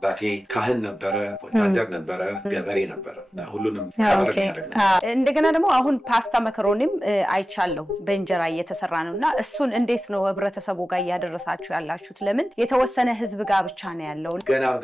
አባቴ ካህን ነበረ ወታደር ነበረ ገበሬ ነበረ ሁሉንም ከበረ ያደረገ እንደገና ደግሞ አሁን ፓስታ መከሮኒም አይቻለሁ በእንጀራ እየተሰራ ነውና እሱን እንዴት ነው ህብረተሰቡ ጋር ያደረሳችሁ ያላችሁት ለምን የተወሰነ ህዝብ ጋር ብቻ ነው ያለው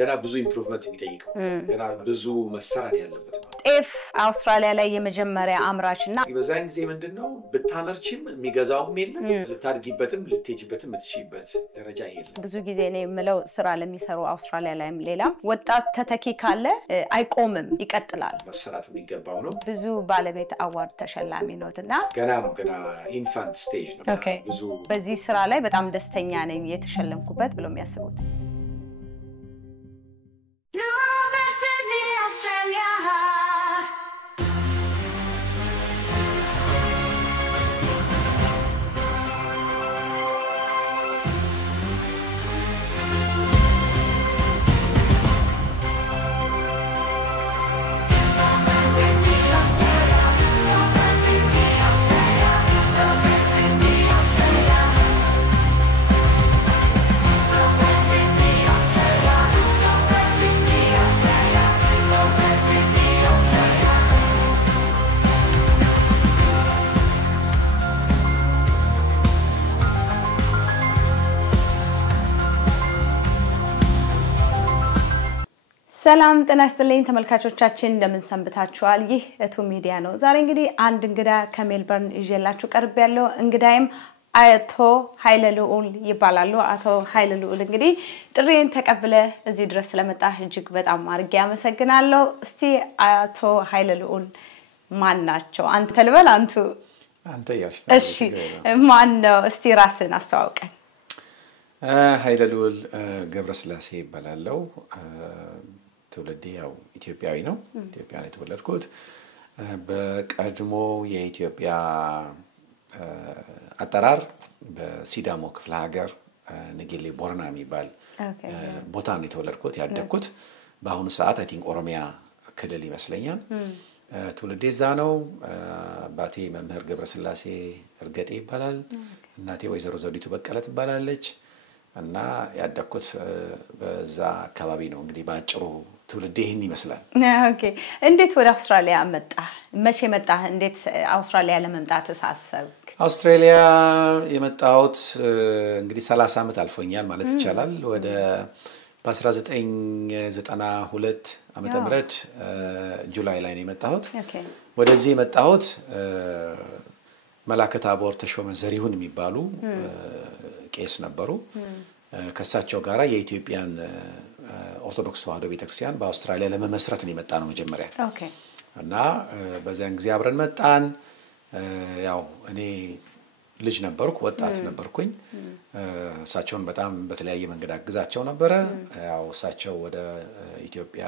ገና ብዙ ኢምፕሩቭመንት የሚጠይቀው ገና ብዙ መሰራት ያለበት ነው ጤፍ አውስትራሊያ ላይ የመጀመሪያ አምራችና በዛን ጊዜ ምንድነው በታመርችም የሚገዛውም የለም ልታድጊበትም ልትሄጂበትም የምትችይበት ደረጃ የለም ብዙ ጊዜ ነው የምለው ስራ ለሚሰሩ አውስትራሊያ ላይም ሌላ ወጣት ተተኪ ካለ አይቆምም ይቀጥላል መሰራት የሚገባው ነው ብዙ ባለቤት አዋርድ ተሸላሚ ነውና ገና ኢንፋንት ስቴጅ ነው ብዙ በዚህ ስራ ላይ በጣም ደስተኛ ነኝ የተሸለምኩበት ብለው የሚያስቡት ሰላም ጤና ይስጥልኝ ተመልካቾቻችን እንደምን ሰንብታችኋል ይህ እቱ ሚዲያ ነው ዛሬ እንግዲህ አንድ እንግዳ ከሜልበርን ይዤላችሁ ቀርብ ያለው እንግዳይም አቶ ኃይለልዑል ይባላሉ አቶ ኃይለልዑል እንግዲህ ጥሪን ተቀብለ እዚህ ድረስ ስለመጣህ እጅግ በጣም አርጌ አመሰግናለሁ እስቲ አቶ ኃይለልዑል ማን ናቸው አንተ ልበል አንተ ያሽታ እሺ ማን ነው እስቲ ራስን አስተዋውቀን ኃይለልዑል ገብረስላሴ ይባላልው ትውልዴ ያው ኢትዮጵያዊ ነው ኢትዮጵያ ነው የተወለድኩት በቀድሞ የኢትዮጵያ አጠራር በሲዳሞ ክፍለ ሀገር ነጌሌ ቦርና የሚባል ቦታ ነው የተወለድኩት ያደግኩት በአሁኑ ሰዓት አይ ቲንክ ኦሮሚያ ክልል ይመስለኛል ትውልዴ እዛ ነው አባቴ መምህር ገብረስላሴ እርገጤ ይባላል እናቴ ወይዘሮ ዘውዲቱ በቀለ ትባላለች እና ያደግኩት በዛ አካባቢ ነው እንግዲህ ባጭሩ ትውልዴ ይሄን ይመስላል ኦኬ እንዴት ወደ አውስትራሊያ መጣ መቼ መጣ እንዴት አውስትራሊያ ለመምጣት ተሳሰብክ አውስትራሊያ የመጣሁት እንግዲህ 30 አመት አልፎኛል ማለት ይቻላል ወደ በ1992 ዓመተ ምህረት ጁላይ ላይ ነው የመጣሁት ወደዚህ የመጣሁት መላከታ ቦር ተሾመ ዘሪሁን የሚባሉ ቄስ ነበሩ ከሳቸው ጋራ የኢትዮጵያን ኦርቶዶክስ ተዋህዶ ቤተክርስቲያን በአውስትራሊያ ለመመስረት ነው የመጣ ነው መጀመሪያ ኦኬ እና በዛን ጊዜ አብረን መጣን ያው እኔ ልጅ ነበርኩ ወጣት ነበርኩኝ እሳቸውን በጣም በተለያየ መንገድ አግዛቸው ነበር ያው እሳቸው ወደ ኢትዮጵያ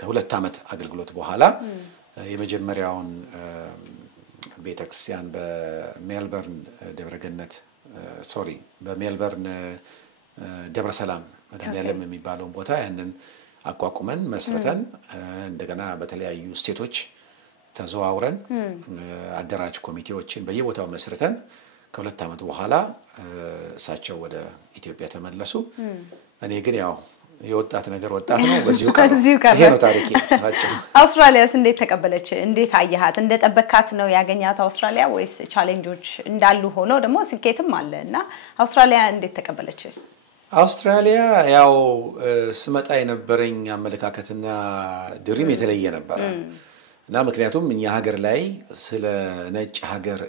ከሁለት አመት አገልግሎት በኋላ የመጀመሪያውን ቤተክርስቲያን በሜልበርን ደብረገነት በሜልበርን ደብረ ሰላም መድኃኔዓለም የሚባለው ቦታ ያንን አቋቁመን መስርተን እንደገና በተለያዩ ስቴቶች ተዘዋውረን አደራጅ ኮሚቴዎችን በየቦታው መስርተን ከሁለት አመት በኋላ እሳቸው ወደ ኢትዮጵያ ተመለሱ እኔ ግን ያው የወጣት ነገር ወጣት ነው በዚሁ ቀረ ይሄ ነው ታሪኬ አጭሩ አውስትራሊያስ እንዴት ተቀበለች እንዴት አየሃት እንደጠበካት ነው ያገኛት አውስትራሊያ ወይስ ቻሌንጆች እንዳሉ ሆኖ ደግሞ ስኬትም አለና አውስትራሊያ እንዴት ተቀበለች አውስትራሊያ ያው ስመጣ የነበረኝ አመለካከትና ድሪም የተለየ ነበር እና ምክንያቱም እኛ ሀገር ላይ ስለ ነጭ ሀገር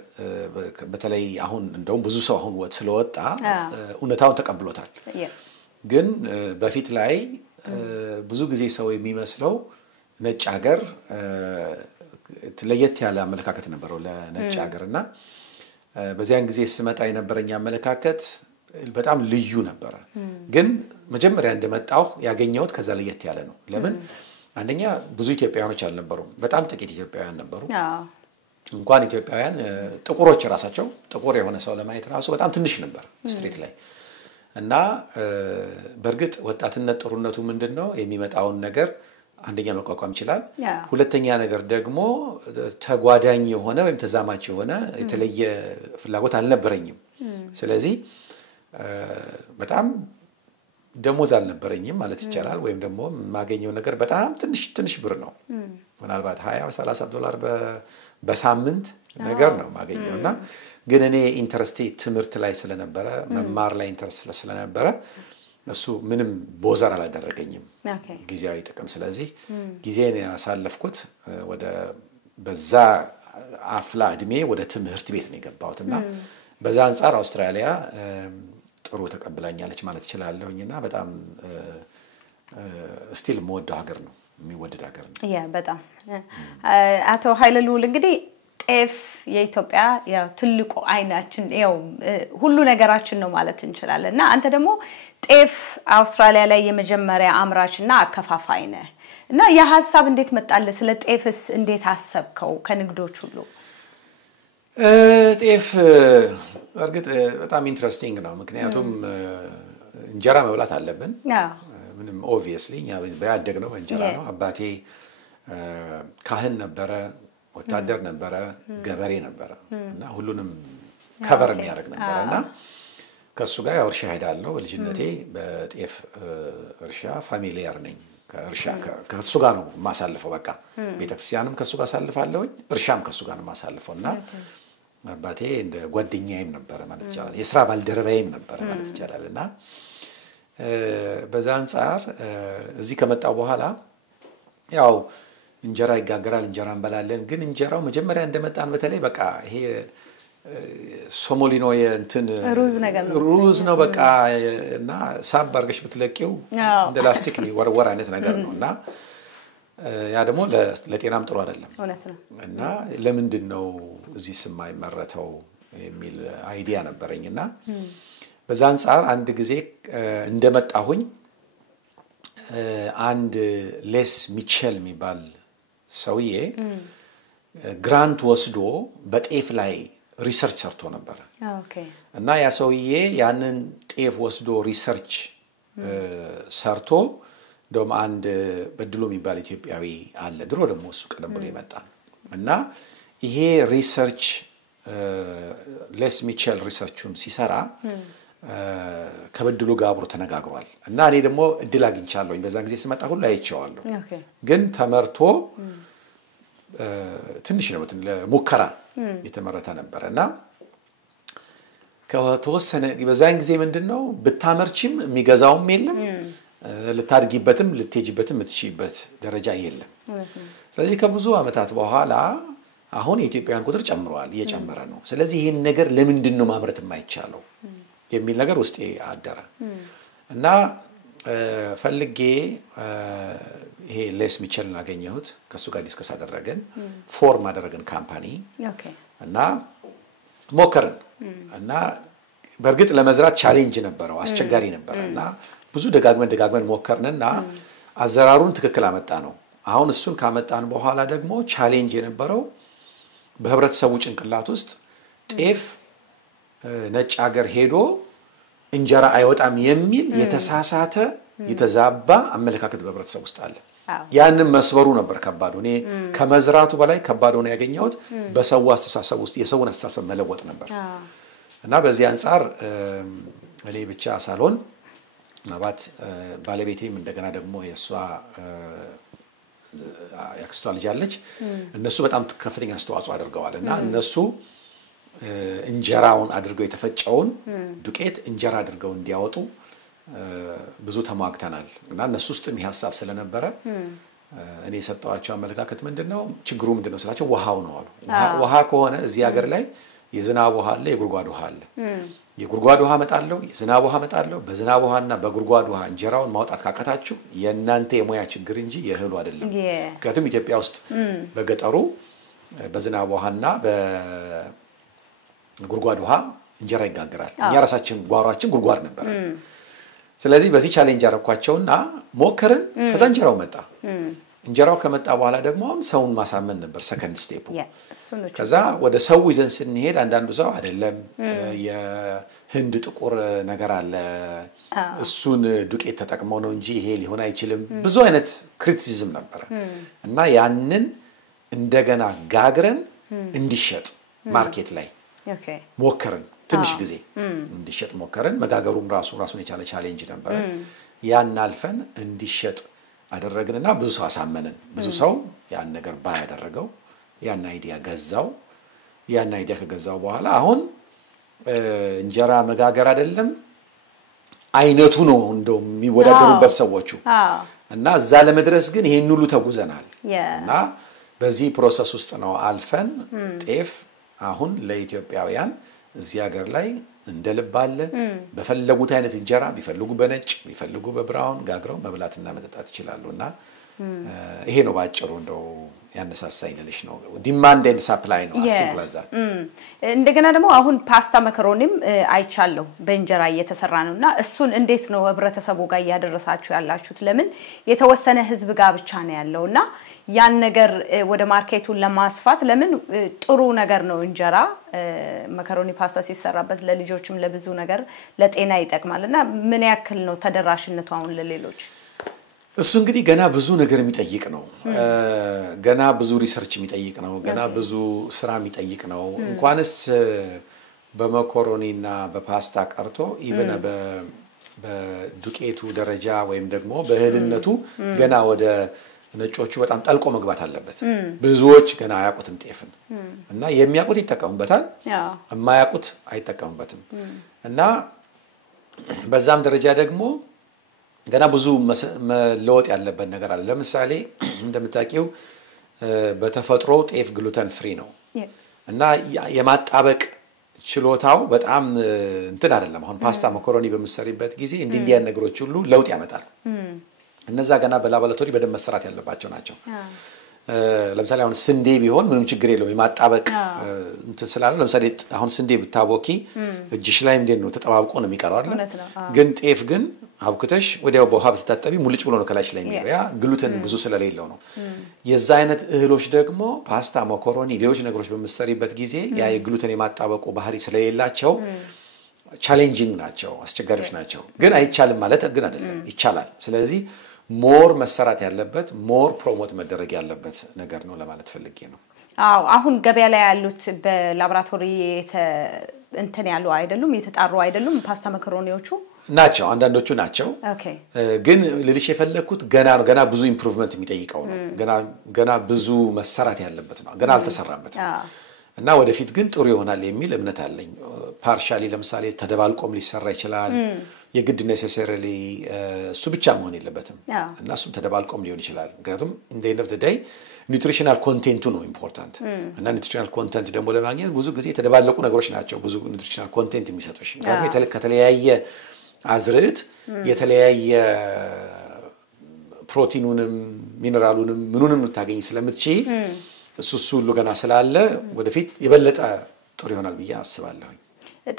በተለይ አሁን እንደውም ብዙ ሰው አሁን ስለወጣ እውነታውን ተቀብሎታል ግን በፊት ላይ ብዙ ጊዜ ሰው የሚመስለው ነጭ ሀገር ለየት ያለ አመለካከት ነበረው ለነጭ ሀገርና በዚያን ጊዜ ስመጣ የነበረኝ አመለካከት በጣም ልዩ ነበር ግን መጀመሪያ እንደመጣው ያገኘሁት ከዛ ለየት ያለ ነው ለምን አንደኛ ብዙ ኢትዮጵያውያኖች አልነበሩም በጣም ጥቂት ኢትዮጵያውያን ነበሩ እንኳን ኢትዮጵያውያን ጥቁሮች ራሳቸው ጥቁር የሆነ ሰው ለማየት ራሱ በጣም ትንሽ ነበር ስትሪት ላይ እና በርግጥ ወጣትነት ጥሩነቱ ምንድነው የሚመጣውን ነገር አንደኛ መቋቋም ይችላል ሁለተኛ ነገር ደግሞ ተጓዳኝ የሆነ ወይም ተዛማች የሆነ የተለየ ፍላጎት አልነበረኝም ስለዚህ በጣም ደሞዝ አልነበረኝም ማለት ይቻላል ወይም ደግሞ ማገኘው ነገር በጣም ትንሽ ብር ነው ምናልባት $20-30 በሳምንት ነገር ነው ማገኘውና ግን እኔ ኢንተረስቴ ትምህርት ላይ ስለነበረ መማር ላይ ኢንተረስት ስለነበረ እሱ ምንም ቦዘር አላደረገኝም ጊዜያዊ ጥቅም ስለዚህ ጊዜን ያሳለፍኩት ወደ በዛ አፍላ እድሜ ወደ ትምህርት ቤት ነው የገባሁትና በዛ አንፃር አውስትራሊያ ጥሩ ተቀበላኛለች ማለት ይችላልኝና በጣም ስቲል ሞደው ሀገር ነው የሚወደድ ሀገር ነው ያ በጣም አቶ ኃይለ ልዑል እንግዲህ ጤፍ የኢትዮጵያ ያው ትልቁ አይናችን ያው ሁሉ ነገራችን ነው ማለት እንችላለና አንተ ደግሞ ጤፍ አውስትራሊያ ላይ የመጀመሪያ አምራችና አከፋፋይ ነህ እና የሐሳብ እንዴት መጣለ ስለ ጤፍስ እንዴት አሰብከው ከንግዶች ሁሉ ጤፍ እርግጥ በጣም ኢንትረስቲንግ ነው ምክንያቱም እንጀራ መብላት አለብን ምንም ኦብቪየስሊ ኛ በያደግነው እንጀራ ነው አባቴ ካህን ነበረ ወታደር ነበረ ገበሬ ነበረ እና ሁሉንም ከቨር የሚያደርግ ነበርና ከሱ ጋር ያው እርሻ ሄዳለሁ በልጅነቴ በጤፍ እርሻ ፋሚሊያር ነኝ ከእርሻ ከሱ ጋር ነው ማሳልፈው በቃ ቤተክርስቲያንም ከሱ ጋር ሳልፋለሁ እርሻም ከሱ ጋር ነው ማሳልፈውና አባቴ እንደ ጓደኛዬም ነበር ማለት ይችላል የሥራ ባልደረባዬም ነበር ማለት ይችላልና በዛ አንፃር እዚህ ከመጣው በኋላ ያው እንጀራ ይጋገራል እንጀራ እንበላለን ግን እንጀራው መጀመሪያ እንደመጣን በተለይ በቃ ይሄ ሶሞሊኖ የእንትን ሩዝ ነው በቃ እና ሳብ አርገሽ ብትለቂው እንደ ላስቲክ ወርወር አይነት ነገር ነውና ያ ደግሞ ለጤናም ጥሩ አይደለም እውነት ነው እና ለምንድነው እዚህ ስማይ መረተው የሚል አይዲያ ነበርኝና በዛ አንፃር አንድ ጊዜ እንደመጣሁኝ አንድ ሌስ ሚቸል የሚባል ሰውዬ ግራንት ወስዶ በጤፍ ላይ ሪሰርች ሰርቶ ነበር እና ያ ሰውዬ ያንን ጤፍ ወስዶ ሪሰርች ሰርቶ ደም አንድ በድሎ የሚባል ኢትዮጵያዊ አለ ድሮ ደግሞ እሱ ቀደም ብሎ ይመጣ እና ይሄ ሪሰርች ሌስ ሚቸል ሪሰርቹን ሲሰራ ከበድሉ ጋር አብሮ ተነጋግሯል እና እኔ ደግሞ እድል አግኝቻለሁኝ በዛ ጊዜ ስመጣ ሁሉ አይቼዋለሁ ግን ተመርቶ ትንሽ ነው ለሙከራ የተመረተ ነበርና ከተወሰነ በዛን ጊዜ ምንድነው ብታመርችም የሚገዛውም የለም ልታድጊበትም ልትሄጂበትም ምትችይበት ደረጃ የለም ስለዚህ ከብዙ አመታት በኋላ አሁን የኢትዮጵያን ቁጥር ጨምሯል እየጨመረ ነው ስለዚህ ይሄን ነገር ለምንድነው ማምረት የማይቻለው የሚል ነገር ውስጥ አደረ እና ፈልጌ ይሄ ሌስ ሚቸል አገኘሁት ከሱ ጋር ዲስከስ አደረገን ፎርም አደረገን ካምፓኒ እና ሞከርን እና በርግጥ ለመዝራት ቻሌንጅ ነበረው አስቸጋሪ ነበርና ብዙ ደጋግመን ሞከርንና አዘራሩን ትክክል አመጣ ነው አሁን እሱን ካመጣን በኋላ ደግሞ ቻሌንጅ የነበረው በህብረተሰቡ ጭንቅላት ውስጥ ጤፍ ነጭ ሀገር ሄዶ እንጀራ አይወጣም የሚል የተሳሳተ የተዛባ አመለካከት በህብረተሰቡ ውስጥ አለ ያንን መስበሩ ነበር ከባዱ እኔ ከመዝራቱ በላይ ከባዱ ነው ያገኘሁት በሰው አስተሳሰብ ውስጥ የሰውን አስተሳሰብ መለወጥ ነበር እና በዚህ አንፃር እኔ ብቻ ሳልሆን ማለት ባለቤቴም እንደገና ደግሞ የሷ ያክስቷ ልጅ አለች እነሱ በጣም ከፍተኛ አስተዋጽኦ አድርገዋልና እነሱ እንጀራውን አድርገው የተፈጨውን ዱቄት እንጀራ አድርገው እንዲያወጡ ብዙ ተማግተናል እና እነሱ ውስጥም ይሐሳብ ስለነበረ እኔ ሰጣዋቸው አመለካከት ምንድነው ችግሩ ምንድነው ስላቸው ውሃው ነው አሉ ውሃ ከሆነ እዚህ ሀገር ላይ የዝናብ ውሃ አለ የጉርጓድ ውሃ አለ የጉርጓድ ውሃ መጣለው የዝናብ ውሃ መጣለው በዝናብ ውሃና በጉርጓድ ውሃ እንጀራውን ማውጣት ካቀታችሁ የእናንተ የሙያ ችግር እንጂ የእህሉ አይደለም ምክንያቱም ኢትዮጵያ ውስጥ በገጠሩ በዝናብ ውሃና በጉርጓድ ውሃ እንጀራ ይጋገራል እኛ ራሳችን ጓሯችን ጉርጓድ ነበር ስለዚህ በዚህ ቻሌንጅ አረኳቸውና ሞከርን ከዛ እንጀራው መጣ እንጀራው ከመጣ በኋላ ደግሞ ሰውን ማሳመን ነበር ሰከንድ ስቴፕ ከዛ ወደ ሰው ይዘን ስንሄድ አንዳንዱ ሰው አይደለም የህንድ ጥቁር ነገር አለ እሱን ዱቄት ተጠቅመው ነው እንጂ ይሄ ሊሆን አይችልም ብዙ አይነት ክሪቲሲዝም ነበር እና ያንን እንደገና ጋግረን እንዲሸጥ ማርኬት ላይ ሞከርን ትንሽ ጊዜ እንዲሸጥ ሞከርን መጋገሩም ራሱን የቻለ ቻሌንጅ ነበር ያን አልፈን እንዲሸጥ አደረግንና ብዙ ሰው አሳመነን ብዙ ሰው ያን ነገር ባያደረገው ያን አይዲያ ገዛው ያን አይዲያ ከገዛው በኋላ አሁን እንጀራ መጋገር አይደለም አይነቱ ነው እንደው የሚወዳደሩበት ሰዎቹ እና እዛ ለመድረስ ግን ይሄን ሁሉ ተጉዘናል እና በዚህ ፕሮሰስ ውስጥ ነው አልፈን ጤፍ አሁን ለኢትዮጵያውያን እዚህ ሀገር ላይ እንደልባለ በፈለጉት አይነት እንጀራ ቢፈልጉ በነጭ ቢፈልጉ በብራውን ጋግረው መብላትና መጠጣት ይችላሉና ይሄ ነው ባጭሩ እንደው ያነሳሳኝ ለልሽ ነው ዲማንድ ኤንድ ሰፕላይ ነው አሲምፕል እንደገና ደግሞ አሁን ፓስታ መከሮኒም አይቻለሁ በእንጀራ እየተሰራ ነውና እሱን እንዴት ነው ህብረተሰቡ ጋር ያደረሳችሁ ያላችሁት ለምን የተወሰነ ህዝብ ጋር ብቻ ነው ያለውና ያን ነገር ወደ ማርኬቱን ለማስፋት ለምን ጥሩ ነገር ነው እንጀራ መከሮኒ ፓስታ ሲሰራበት ለልጆችም ለብዙ ነገር ለጤና ይጠቅማልና ምን ያክል ነው ተደራሽነቱ አሁን ለሌሎች እሱ እንግዲህ ገና ብዙ ነገር የሚጠይቅ ነው ገና ብዙ ሪሰርች የሚጠይቅ ነው ገና ብዙ ስራ የሚጠይቅ ነው እንኳንስ በመኮሮኒና በፓስታ ቀርቶ ኢቭን በዱቄቱ ደረጃ ወይም ደግሞ በእህልነቱ ገና ወደ ነጮቹ በጣም ጠልቆ መግባት አለበት ብዙዎች ገና አያውቁትም ጤፍን እና የሚያውቁት ይተቀሙበታል የማያውቁት አይተቀሙበትም እና በዛም ደረጃ ደግሞ ገና ብዙ መለወጥ ያለበት ነገር አለ ለምሳሌ እንደምታውቂው በተፈጥሮ ጤፍ ግሉተን ፍሪ ነው እና የማጣበቅ ችሎታው በጣም እንትን አይደለም አሁን ፓስታ መኮሮኒ በመሰሪበት ጊዜ እንዲያ ነገሮች ሁሉ ለውጥ ያመጣል እነዛ ገና በላቦራቶሪ በደም መሰራት ያለባቸው ናቸው ለምሳሌ አሁን ስንዴ ቢሆን ምንም ችግር የለውም የማጣበቅ እንትን ስላለ ለምሳሌ አሁን ስንዴ ብታቦኪ እጅሽ ላይ እንዴት ነው ተጠባብቆ ነው የሚቀረው አይደል ግን ጤፍ ግን አብኩተሽ ወዲያው በውሃ ብትታጠቢ ሙልጭ ብሎ ነው ከላይሽ ላይ የሚለው ያ ግሉተን ብዙ ስለሌለው ነው የዛ አይነት እህሎች ደግሞ ፓስታ መኮሮኒ ሌሎች ነገሮች በመሰሪበት ጊዜ ያ የግሉተን የማጣበቁ ባህሪ ስለሌላቸው ቻሌንጂንግ ናቸው አስቸጋሪዎች ናቸው ግን አይቻልም ማለት ግን አይደለም ይቻላል ስለዚህ ሞር መሰራት ያለበት ሞር ፕሮሞት መደረግ ያለበት ነገር ነው ለማለት ፈልጌ ነው አዎ አሁን ገበያ ላይ ያሉት በላቦራቶሪ እንትን ያሉ አይደሉም የተጣሩ አይደሉም ፓስታ መኮሮኒዎቹ ናቸው አንዳንዶቹ ናቸው ግን ልልሽ የፈለኩት ገና ብዙ ኢምፕሩቭመንት የሚጠይቀው ነው ገና ብዙ መሰራት ያለበት ነው ገና አልተሰራበትም እና ወደፊት ግን ጥሩ ይሆናል የሚል እምነት አለኝ ፓርሻሊ ለምሳሌ ተደባልቆም ሊሰራ ይችላል የግድ ኔሴሰሪሊ እሱ ብቻ መሆን የለበትም እና እሱ ተደባልቆም ሊሆን ይችላል ምክንያቱም in the end of the day ኒውትሪሽናል ኮንቴንቱ ነው ኢምፖርታንት እና ኒውትሪሽናል ኮንቴንት ደግሞ ለማግኘት ብዙ ጊዜ የተደባለቁ ነገሮች ናቸው ብዙ ኒውትሪሽናል ኮንቴንት የሚሰጡሽ ምክንያቱም ከተለያየ አዝርዕት የተለያየ ፕሮቲኑንም ሚነራሉንም ምኑንም ልታገኝ ስለምትችይ እሱ ሁሉ ገና ስላለ ወደፊት የበለጠ ጥሩ ይሆናል ብዬ አስባለሁ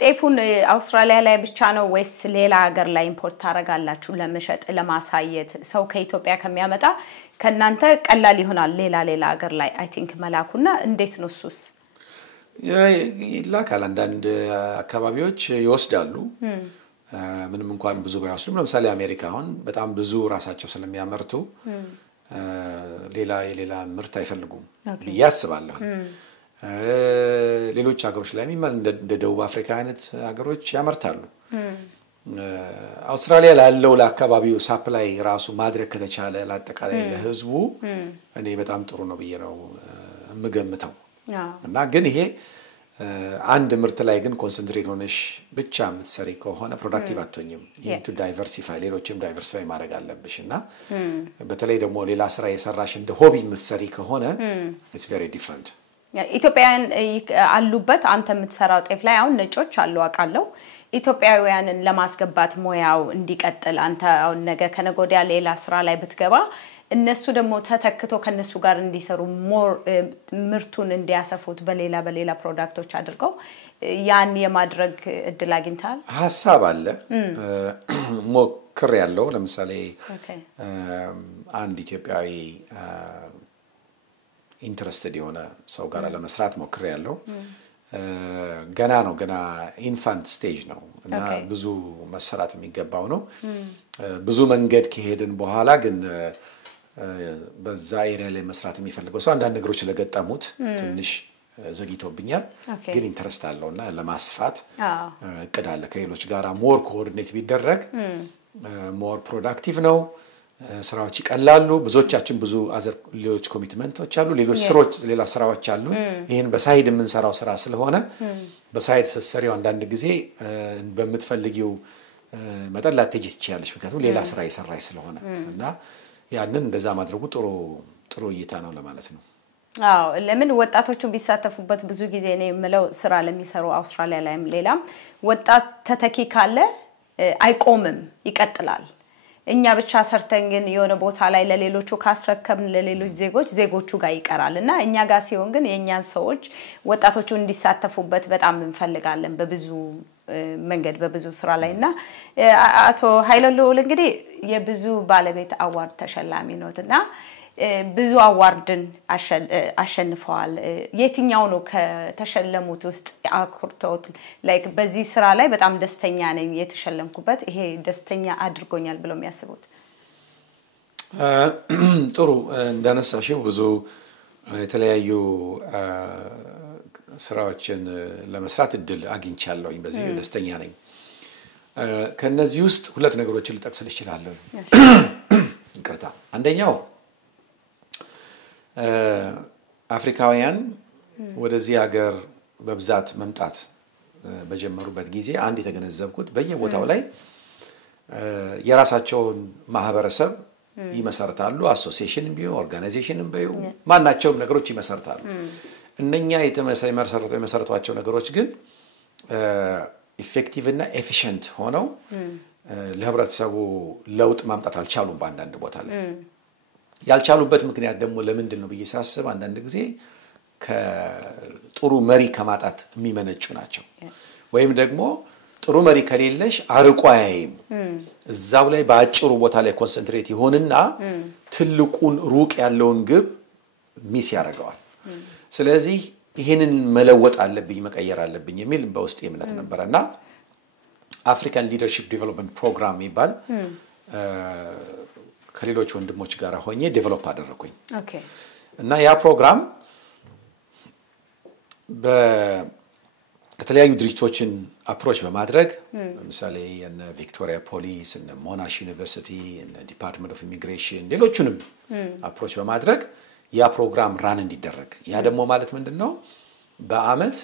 ጤፉን አውስትራሊያ ላይ ብቻ ነው ወይስ ሌላ ሀገር ላይ ኢምፖርት ታረጋላችሁ ለመሸጥ ለማሳየት ሰው ከኢትዮጵያ ከሚያመጣ ከናንተ ቀላል ይሆናል ሌላ ሀገር ላይ አይ ቲንክ መላኩና እንዴት ነው እሱስ ይላካል አንዳንድ አካባቢዎች ይወስዳሉ ምንም እንኳን ብዙ ባይወስዱም ለምሳሌ አሜሪካ አሁን በጣም ብዙ ራሳቸው ስለሚያመርቱ ሌላ ምርት አይፈልጉም ያስባለሁ ሌሎች ሀገሮች ላይ እንደ ደቡብ አፍሪካ አይነት ሀገሮች ያመርታሉ አውስትራሊያ ላለው ለአካባቢው ሳፕላይ ራሱ ማድረግ ከተቻለ ለአጠቃላይ ለህዝቡ እኔ በጣም ጥሩ ነው ብዬ ነው የምገምተው እና ግን ይሄ አንድ ምርት ላይ ግን ኮንሰንትሬት ሆነሽ ብቻ የምትሰሪ ከሆነ ፕሮዳክቲቭ አትሆኝም ቱ ዳይቨርሲፋይ ሌሎችም ዳይቨርሲፋይ ማድረግ አለብሽና በተለይ ደግሞ ሌላ ስራ የሰራሽ እንደ ሆቢ የምትሰሪ ከሆነ ኢትስ ቬሪ ዲፈረንት ኢትዮጵያውያን አሉበት አንተ የምትሰራው ጤፍ ላይ አሁን ነጮች አሉ አቃለው ኢትዮጵያውያንን ለማስገባት ሞያው እንዲቀጥል አንተ አሁን ነገ ከነጎዲያ ሌላ ስራ ላይ ብትገባ እነሱ ደግሞ ተተክቶ ከነሱ ጋር እንዲሰሩ ሞር ምርቱን እንዲያሰፉት በሌላ ፕሮዳክቶች አድርገው ያን የማድረግ እድል አግኝታል ሐሳብ አለ ሞክር ያለው ለምሳሌ አንድ ኢትዮጵያዊ ኢንትረስትድ የሆነ ሰው ጋር ለመስራት ሞክር ያለው ገና ኢንፋንት ስቴጅ ነው እና ብዙ መሰራት የሚገባው ነው ብዙ መንገድ ከሄድን በኋላ ግን በዛ ኤሪያ ላይ መስራት የሚፈልገው ሰው አንዳንድ ነገሮች ለገጠሙት ትንሽ ዘግይቶብኛል ግን ኢንተረስት አለውና ለማስፋት እቅድ አለ ከሌሎች ጋራ ሞር ኮኦርዲኔት ቢደረግ ሞር ፕሮዳክቲቭ ነው ስራዎች ይቀላሉ ብዙዎቻችን ብዙ አዘር ሌሎች ኮሚትመንቶች አሉ ሌሎች ስራዎች ሌላ ስራዎች አሉ ይሄን በሳይድ የምንሰራው ስራ ስለሆነ በሳይድ ሰሰሪው አንዳንድ ጊዜ በመትፈልጊው መጠን ላትጂ ትችያለሽ ምክንያቱም ሌላ ስራ ይሰራይ ስለሆነ እና ያንን እንደዛ ማድረጉ ጥሩ እይታ ነው ለማለት ነው አዎ ለምን ወጣቶቹ ቢሳተፉበት ብዙ ጊዜ ነው የምለው ስራ ለሚሰሩ አውስትራሊያ ላይም ሌላም ወጣት ተተኪ ካለ አይቆምም ይቀጥላል እኛ ብቻ ሰርተን ግን የሆነ ቦታ ላይ ለሌሎቹ ካስረከብን ለሌሎች ዜጎቹ ጋር ይቀራልና እኛ ጋር ሲሆን ግን የኛን ሰዎች ወጣቶቹ እንዲሳተፉበት በጣም እንፈልጋለን በብዙ መንገድ በብዙ ስራ ላይና አቶ ኃይለሉል እንግዲህ የብዙ ባለቤት አዋርድ ተሸላሚ ነውና ብዙ አዋርድን አሸንፈዋል የትኛው ነው ከተሸለሙት ውስጥ አኩርቶት ላይክ በዚህ ስራ ላይ በጣም ደስተኛ ነኝ የተሸለምኩበት ይሄ ደስተኛ አድርጎኛል ብለው የሚያስቡት ጥሩ እንዳነሳሽው ብዙ የተለያዩ ስራዎችን ለመስራት እድል አግኝቻለሁኝ በዚህ ደስተኛ ነኝ ከነዚህ ውስጥ ሁለት ነገሮችን ልጠቅስልሽ እችላለሁ ይቅርታ አንደኛው አፍሪካውያን ወደዚህ ሀገር በብዛት መምጣት በጀመሩበት ጊዜ አንድ የተገነዘብኩት በየቦታው ላይ የራሳቸውን ማህበረሰብ ይመሰርታሉ አሶሲዬሽን ቢዩ ኦርጋናይዜሽንም ቢዩ ማናቸውም ነገሮች ይመሰርታሉ እነኛ የተመሰረቷቸው ነገሮች ግን ኢፌክቲቭ እና ኤፊሺየንት ሆነው ለህብረተሰቡ ለውጥ ማምጣት አልቻሉም በአንዳንድ ቦታ ላይ ያልቻሉበት ምክንያት ደግሞ ለምንድን ነው በየሳስብ አንዳንድ ጊዜ ከጥሩ መሪ ከማጣት የሚመነጩ ናቸው ወይም ደግሞ ጥሩ መሪ ከሌለሽ አርቆ ያይም እዛው ላይ በአጭሩ ቦታ ላይ ኮንሰንትሬት ይሆንና ትልቁን ሩቅ ያለውን ግብ ሚስ ያደርገዋል ስለዚህ ይሄንን መለወጥ አለብኝ መቀየር አለብኝ የሚል በውስጥ እምነት ነበርና አፍሪካን ሊደርሺፕ ዲቨሎፕመንት ፕሮግራም ይባል ከሌሎች ወንድሞች ጋር ሆኜ ዴቨሎፕ አደረኩኝ ኦኬ እና ያ ፕሮግራም ከተለያዩ ድርጅቶችን አፕሮች በማድረግ ለምሳሌ የነ ቪክቶሪያ ፖሊስ እና ሞናሽ ዩኒቨርሲቲ እና ዲፓርትመንት ኦፍ ኢሚግሬሽን ሌሎችንም አፕሮች በማድረግ ያ ፕሮግራም ራን እንዲደረግ ያ ደግሞ ማለት ምንድነው በአመት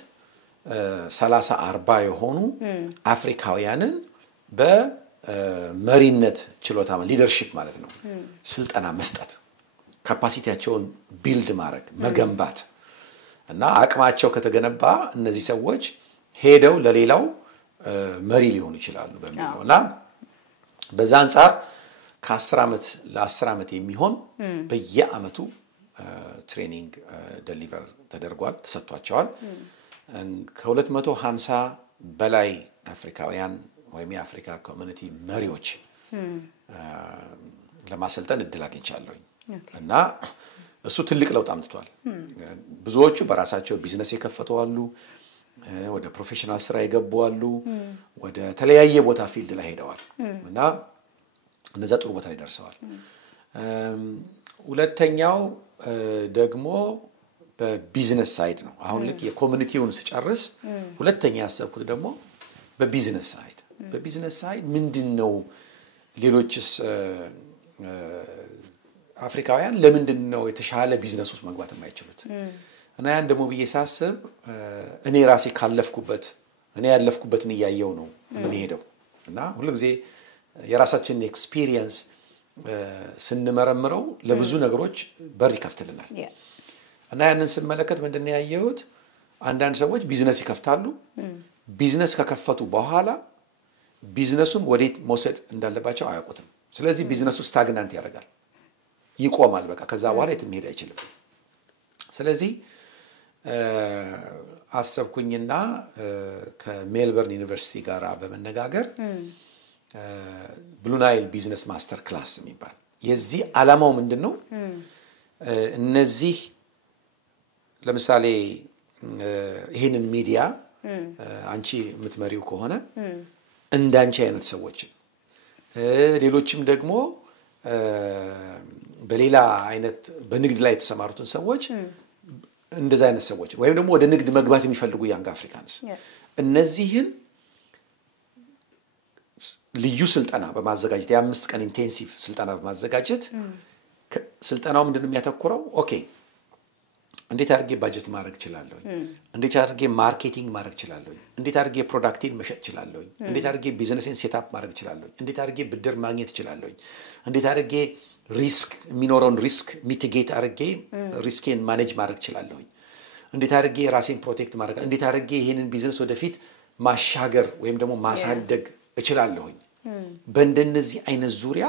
30-40 የሆኑ አፍሪካውያንን በመሪነት ችሎታ ሊደርሺፕ ማለት ነው ስልጠና መስጠት ካፓሲቲያቸውን ቢልድ ማድረግ መገንባት እና አቅማቸው ከተገነባ እነዚህ ሰዎች ሄደው ለሌላው መሪ ሊሆኑ ይችላሉ በሚለውና በዛ አንፃር ከ10 አመት ለ10 አመት የሚሆን በየአመቱ ትሬኒንግ ዴሊቨር ተደርጓል ተሰጥቷቸዋል ከ250 በላይ አፍሪካውያን ወይም የአፍሪካ ኮሚኒቲ መሪዎች ለማሰልጠን እድል አግኝቻለሁ እና እሱ ትልቅ ለውጥ አምጥቷል ብዙዎቹ በራሳቸው ቢዝነስ የከፈቱ አሉ ወደ ፕሮፌሽናል ስራ ይገቡ አሉ ወደ ተለያየ ቦታ ፊልድ ላይ ሄደዋል እና እነዛ ጥሩ ቦታ ላይ ደርሰዋል ሁለተኛው ደግሞ በቢዝነስ ሳይድ ነው አሁን ልክ የኮሚኒቲውን ሲጨርስ ሁለተኛ ያሰብኩት ደግሞ በቢዝነስ ሳይድ ምንድነው ሌሎችስ አፍሪካውያን ለምንድነው የተሻለ ቢዝነስ ውስጥ መግባት የማይችሉት እና ያን ደግሞ በየሳስብ እኔ ራሴ ካለፍኩበት እኔ ያለፍኩበትን ያያየው ነው የሚሄደው እና ሁሉ ጊዜ የራሳችንን ኤክስፒሪየንስ ስንመረምረው ለብዙ ነገሮች በር ይከፍትልናል እና ያንን ስንመለከት ምንድነው ያየሁት አንዳንድ ሰዎች ቢዝነስ ይከፍታሉ ቢዝነስ ከከፈቱ በኋላ ቢዝነሱን ወዴት መውሰድ እንዳለባቸው አያውቁትም ስለዚህ ቢዝነሱ ስታግናንት ያደርጋል ይቆማል በቃ ከዛ በኋላ የትም ሄድ አይችልም ስለዚህ አሰብኩኝና ከሜልበርን ዩኒቨርሲቲ ጋር በመነጋገር ብሉ ናይል ቢዝነስ ማስተር ክላስ የሚባል የዚህ ዓላማው ምንድነው እነዚህ ለምሳሌ ይሄንን ሚዲያ አንቺ የምትመሪው ከሆነ እንዳንቺ አይነት ሰዎች ሌሎችም ደግሞ በሌላ አይነት በንግድ ላይ የተሰማሩትን ሰዎች እንደዛ አይነት ሰዎች ወይም ደግሞ ወደ ንግድ መግባት የሚፈልጉ ያንግ አፍሪካንስ እነዚህን ልዩ ስልጠና በማዘጋጀት የ5 ቀን ኢንቴንሲቭ ስልጠና በማዘጋጀት ስልጠናው ምንድነው የሚያተኩረው ኦኬ እንዴት አድርጌ ባጀት ማድረግ እችላለሁ እንዴት አድርጌ ማርኬቲንግ ማድረግ እችላለሁ እንዴት አድርጌ ፕሮዳክቲን መሸጥ እችላለሁ እንዴት አድርጌ ቢዝነስን ሴት አፕ ማድረግ እችላለሁ እንዴት አድርጌ ብድር ማግኘት እችላለሁ እንዴት አድርጌ ሪስክ የሚኖረውን ሪስክ ሚቲጌት አድርጌ ሪስኬን ማኔጅ ማድረግ እችላለሁ እንዴት አድርጌ ራሴን ፕሮቴክት ማድረግ እንዴት አድርጌ ይሄንን ቢዝነስ ወደፊት ማሻገር ወይም ደግሞ ማሳደግ እችላለሁ በእንደነዚህ አይነት ዙሪያ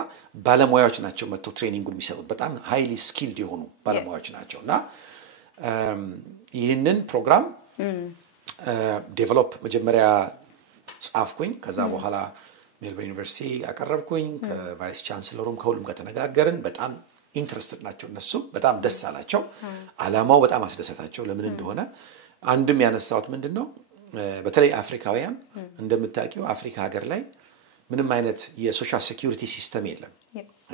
ባለሙያዎች ናቸው መጥተው ትሬኒንጉን የሚሰጡት በጣም ሃይሊ ስኪልድ የሆኑ ባለሙያዎች ናቸውና ይህንን ፕሮግራም ዴቨሎፕ መጀመሪያ ጻፍኩኝ ከዛ በኋላ ሜልበርን ዩኒቨርሲቲ አቀረብኩኝ ከቫይስ ቻንስለሩም ከሁሉም ጋር ተነጋገርን በጣም ኢንትረስትድ ናቸው እነሱ በጣም ደስ አላቸው አላማው በጣም አስደሰታቸው ለምን እንደሆነ አንድም ያነሳውት ምንድነው በተለይ አፍሪካውያን እንደምታውቂው አፍሪካ ሀገር ላይ ምንም አይነት የሶሻል ሴኩሪቲ ሲስተም የለም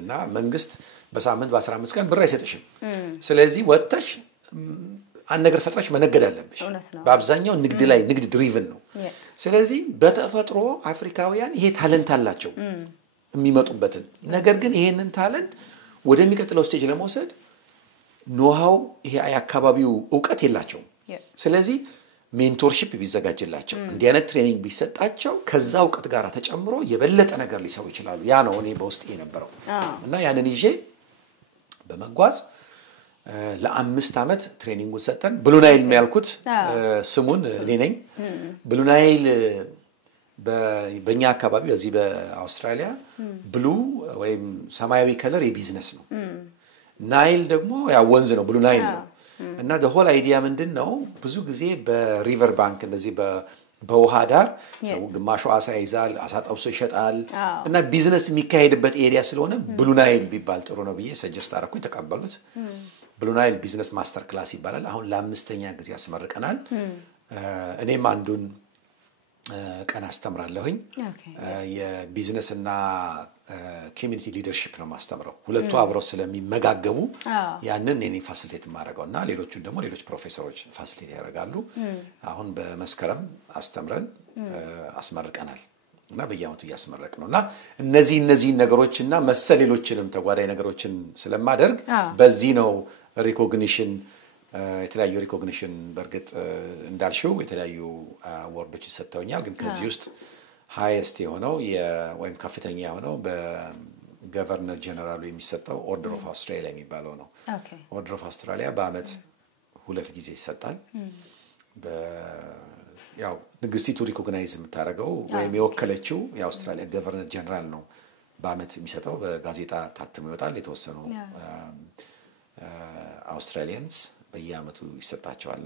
እና መንግስት በሳምንት በ15 ቀን ብር አይሰጥሽም ስለዚህ ወጥተሽ አንድ ነገር ፈጥረሽ መነገድ አለብሽ በአብዛኛው ንግድ ላይ ንግድ ድሪቭን ነው ስለዚህ በተፈጥሮ አፍሪካውያን ይሄ ታለንት አላቸው የሚመጡበትን ነገር ግን ይሄንን ታለንት ወደሚቀጥለው ስቴጅ ለመውሰድ ኖሃው ይሄ አካባቢው ዕውቀት የላቸው ስለዚህ ሜንቶርሺፕ ቢዘጋጅላቸው እንዲህ አይነት ትሬኒንግ ቢሰጣቸው ከዛ ዕውቀት ጋር ተጨምሮ የበለጠ ነገር ሊሰሩ ይችላሉ ያ ነው እኔ በውስጤ የነበረው እና ያንን ይዤ በመጓዝ ለ5 አመት ትሬኒንግ ወሰጠን ብሉ ናይል የሚያልኩት ስሙን እኔ ነኝ ብሉ ናይል በእኛ አካባቢ በዚህ በአውስትራሊያ ብሉ ወይም ሰማያዊ ከለር የቢዝነስ ነው ናይል ደግሞ ያ ወንዝ ነው ብሉ ናይል ነው እና the whole idea ምንድነው ብዙ ጊዜ በሪቨር ባንክ እንደዚህ በውሃ ዳር ሰው ግማሹ አሳ ይዛል አሳ ጠብሶ ይሸጣል እና ቢዝነስ የሚካሄድበት ኤሪያ ስለሆነ ብሉ ናይል ቢባል ጥሩ ነው ብዬ ሰጀስት አደረኩኝ ተቀበሉት ብሉ ናይል ቢዝነስ ማስተር ክላስ ይባላል አሁን ለ5ኛ ጊዜ ያስመርቀናል እኔም አንዱን ቀን አስተምራለሁኝ የቢዝነስ እና ኮሚኒቲ ሊደርሺፕ ነው ማስተምረው ሁለቱ አብረው ስለሚመጋገቡ ያንን እኔ ፋሲሊቴት ማድረጋውና ሌሎቹን ደግሞ ሌሎች ፕሮፌሰሮች ፋሲሊቴት ያደርጋሉ አሁን በመስከረም አስተምረን አስመርቀናል እና በየአመቱ ያስመረቅ ነውና እነዚህ ነገሮችና መሰል ሌሎችንም ተጓዳኝ ነገሮችን ስለማደርግ በዚህ ነው ሪኮግኒሽን የተለያዩ ሪኮግኒሽን በርግጥ እንዳልሽው የተለያዩ አዋርዶች ይሰጣውኛል ግን ከዚህ ውስጥ ሃይስት የሆነው ወይም ከፍተኛ የሆነው በገቨርነር ጀነራሉ የሚሰጠው ኦርደር ኦፍ አውስትራሊያ የሚባለው ነው ኦርደር ኦፍ አውስትራሊያ በአመት 2 ጊዜ ይሰጣል ያው ንግስቲቱ ሪኮግናይዝ የምታደርገው ወይም የወከለችው የአውስትራሊያ ገቨርነር ጀነራል ነው በአመት የሚሰጠው በጋዜጣ ታትሞ ይወጣል የተወሰኑ አውስትራሊያንስ በየአመቱ ይሰጣቸዋል